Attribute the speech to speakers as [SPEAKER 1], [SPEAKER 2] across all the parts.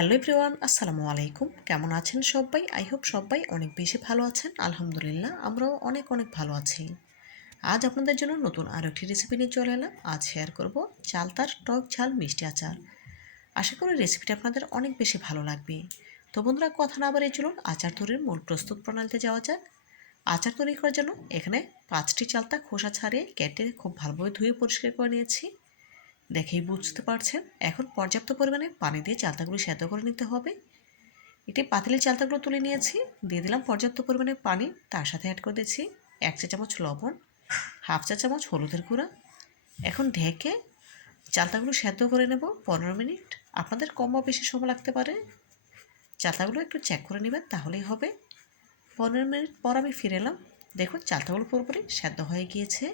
[SPEAKER 1] Hello everyone, আসসালামু আলাইকুম। কেমন আছেন সবাই? আই হোপ সবাই অনেক বেশি ভালো আছেন। আলহামদুলিল্লাহ, আমরাও অনেক অনেক ভালো আছি। আজ আপনাদের জন্য নতুন আরও একটি রেসিপি নিয়ে চলে এলাম। আজ শেয়ার করব চালতার টক ঝাল মিষ্টি আচার। আশা করি রেসিপিটা আপনাদের অনেক বেশি ভালো লাগবে। তো বন্ধুরা, কথা না বাড়িয়ে চলুন, আচার তৈরির মূল প্রস্তুত প্রণালীতে যাওয়া যাক। আচার তৈরি করার জন্য এখানে পাঁচটি চালতা খোসা ছাড়িয়ে কেটে খুব ভালোভাবে ধুয়ে পরিষ্কার করে নিয়েছি। দেখেই বুঝতে পারছেন, এখন পর্যাপ্ত পরিমাণে পানি দিয়ে চালতাগুলো সেদ্ধ করে নিতে হবে। একটি পাতিলে চালতাগুলো তুলে নিয়েছি, দিয়ে দিলাম পর্যাপ্ত পরিমাণে পানি, তার সাথে অ্যাড করে দিচ্ছি এক চা চামচ লবণ, হাফ চা চামচ হলুদের গুঁড়া। এখন ঢেকে চালতাগুলো সেদ্ধ করে নেব পনেরো মিনিট। আপনাদের কম বা বেশি সময় লাগতে পারে। চালতাগুলো একটু চেক করে নেবেন, তাহলেই হবে। পনেরো মিনিট পর আমি ফিরে এলাম। দেখুন, চালতাগুলো পুরোপুরি সেদ্ধ হয়ে গিয়েছে।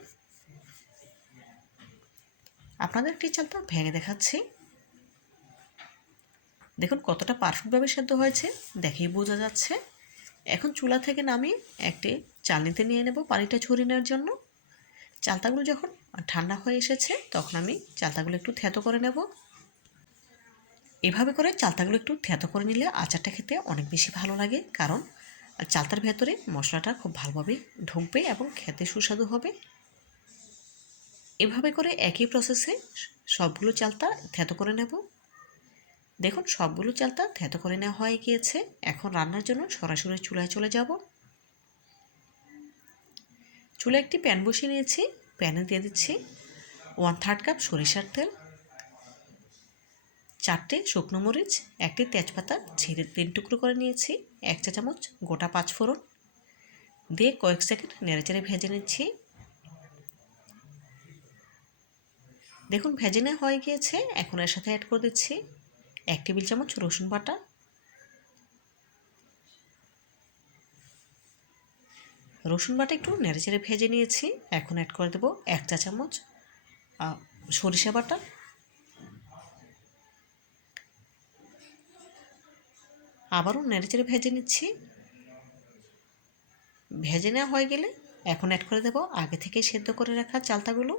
[SPEAKER 1] আপনাদের একটি চালটা ভেঙে দেখাচ্ছি? দেখুন কতটা পারফেক্টভাবে সেদ্ধ হয়েছে, দেখেই বোঝা যাচ্ছে। এখন চুলা থেকে নামিয়ে একটি চালনিতে নিয়ে নেব পানিটা ছড়িয়ে নেওয়ার জন্য। চালতাগুলো যখন ঠান্ডা হয়ে এসেছে, তখন আমি চালতাগুলো একটু থেতো করে নেব। এভাবে করে চালতাগুলো একটু থেতো করে নিলে আচারটা খেতে অনেক বেশি ভালো লাগে, কারণ চালতার ভেতরে মশলাটা খুব ভালোভাবে ঢুকবে এবং খেতে সুস্বাদু হবে। এভাবে করে একই প্রসেসে সবগুলো চালতা থেতো করে নেব। দেখুন, সবগুলো চালতা থেতো করে নেওয়া হয়ে গিয়েছে। এখন রান্নার জন্য সরাসরি চুলায় চলে যাব। চুলে একটি প্যান বসিয়ে নিয়েছি। প্যানে দিয়ে দিচ্ছি ওয়ান থার্ড কাপ সরিষার তেল, চারটে শুকনো মরিচ, একটি তেজপাতা ছেড়ে তিন টুকরো করে নিয়েছি, এক চা চামচ গোটা পাঁচ ফোড়ন। দিয়ে কয়েক সেকেন্ড নেড়েচেড়ে ভেজে নিচ্ছি। দেখুন ভেজে নেওয়া হয়ে গিয়েছে। এখন এর সাথে অ্যাড করে দিচ্ছি এক টেবিল চামচ রসুন বাটা। রসুন বাটা একটু নেড়ে চেড়ে ভেজে নিয়েছি। এখন অ্যাড করে দেবো এক চা চামচ সরিষা বাটা। আবারও নেড়ে চেড়ে ভেজে নিচ্ছি। ভেজে নেওয়া হয়ে গেলে এখন অ্যাড করে দেবো আগে থেকে সেদ্ধ করে রাখা চালতাগুলো।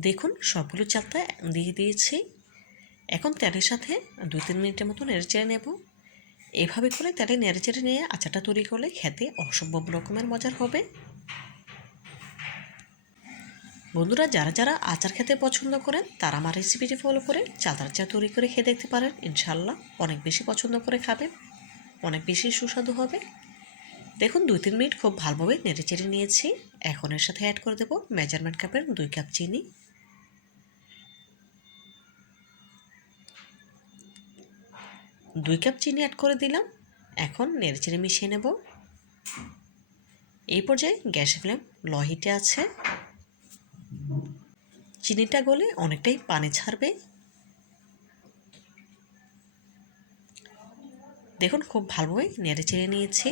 [SPEAKER 1] দেখুন, সবগুলো চালটা দিয়ে দিয়েছি। এখন তেলের সাথে দু তিন মিনিটের মতো নেড়ে চেড়ে নেব। এভাবে করে তেলে নেড়েচেড়ে নিয়ে আচারটা তৈরি করলে খেতে অসম্ভব রকমের মজার হবে। বন্ধুরা, যারা যারা আচার খেতে পছন্দ করেন, তারা আমার রেসিপিটি ফলো করে চাদার চা তৈরি করে খেয়ে দেখতে পারেন। ইনশাল্লাহ অনেক বেশি পছন্দ করে খাবেন। অনেক বেশি সুস্বাদু হবে। দেখুন, দুই তিন মিনিট খুব ভালোভাবে নেড়ে চেড়ে নিয়েছি। এখন এর সাথে অ্যাড করে দেবো মেজারমেন্ট কাপের দুই কাপ চিনি। দুই কাপ চিনি অ্যাড করে দিলাম। এখন নেড়ে চেড়ে মিশিয়ে নেব। এই পর্যায়ে গ্যাস ফ্লেম ল হিটে আছে। চিনিটা গলে অনেকটাই পানি ছাড়বে। দেখুন, খুব ভালোভাবে নেড়ে চেড়ে নিয়েছি।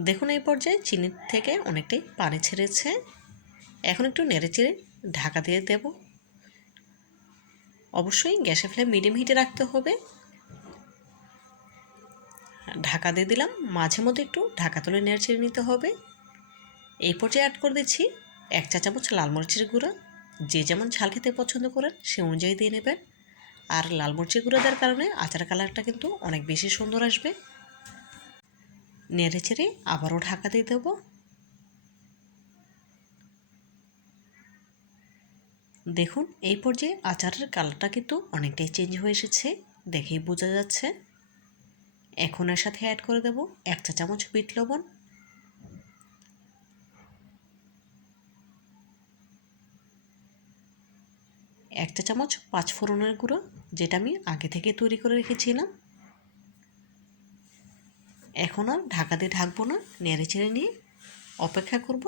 [SPEAKER 1] দেখুন, এই পর্যায়ে চিনির থেকে অনেকটাই পানি ছেড়েছে। এখন একটু নেড়ে চেড়ে ঢাকা দিয়ে দেব। অবশ্যই গ্যাসের ফ্লেম মিডিয়াম হিটে রাখতে হবে। ঢাকা দিয়ে দিলাম। মাঝে মধ্যে একটু ঢাকা তুলে নেড়ে ছেড়ে নিতে হবে। এই পর্যায়ে অ্যাড করে দিচ্ছি এক চা চামচ লাল মরিচের গুঁড়ো। যে যেমন ঝাল খেতে পছন্দ করেন, সে অনুযায়ী দিয়ে নেবেন। আর লাল মরিচের গুঁড়ো দেওয়ার কারণে আচার কালারটা কিন্তু অনেক বেশি সুন্দর আসবে। নেড়ে চেড়ে আবারও ঢাকা দিয়ে দেবো। দেখুন, এই পর্যায়ে আচারের কালারটা কিন্তু অনেকটাই চেঞ্জ হয়ে এসেছে, দেখেই বোঝা যাচ্ছে। এখন এর সাথে অ্যাড করে দেব এক চা চামচ বিট লবণ। এক চা চামচ পাঁচ ফোড়নের গুঁড়ো, যেটা আমি আগে থেকে তৈরি করে রেখেছিলাম। এখন আর ঢাকা দিয়ে ঢাকবো না, নেড়ে চেড়ে নিয়ে অপেক্ষা করব,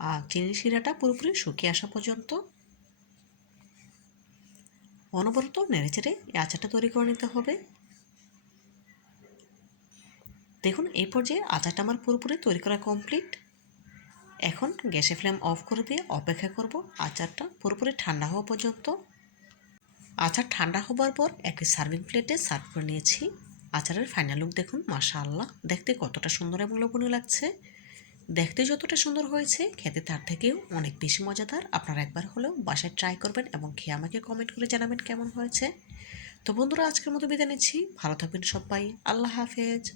[SPEAKER 1] আর চিনি শিরাটা পুরোপুরি শুকিয়ে আসা পর্যন্ত। অনবরত নেড়ে চেড়ে এই আচারটা তৈরি করে নিতে হবে। দেখুন, এই পর্যায়ে আচারটা আমার পুরোপুরি তৈরি করা কমপ্লিট এখন গ্যাসের ফ্লেম অফ করে দিয়ে অপেক্ষা করব আচারটা পুরোপুরি ঠান্ডা হওয়া পর্যন্ত। আচার ঠান্ডা হবার পর একটি সার্ভিং প্লেটে সার্ভ করে নিয়েছি। আচারের ফাইনাল লুক দেখুন মাশা আল্লাহ দেখতে কতটা সুন্দর এবং লোভনীয় লাগছে। দেখতে যতটা সুন্দর হয়েছে, খেতে তার থেকেও অনেক বেশি মজাদার। আপনারা একবার হলেও বাসায় ট্রাই করবেন এবং খেয়ে আমাকে কমেন্ট করে জানাবেন কেমন হয়েছে। তো বন্ধুরা, আজকের মতো বিদায় নিচ্ছি। ভালো থাকবেন সবাই। আল্লাহ হাফেজ।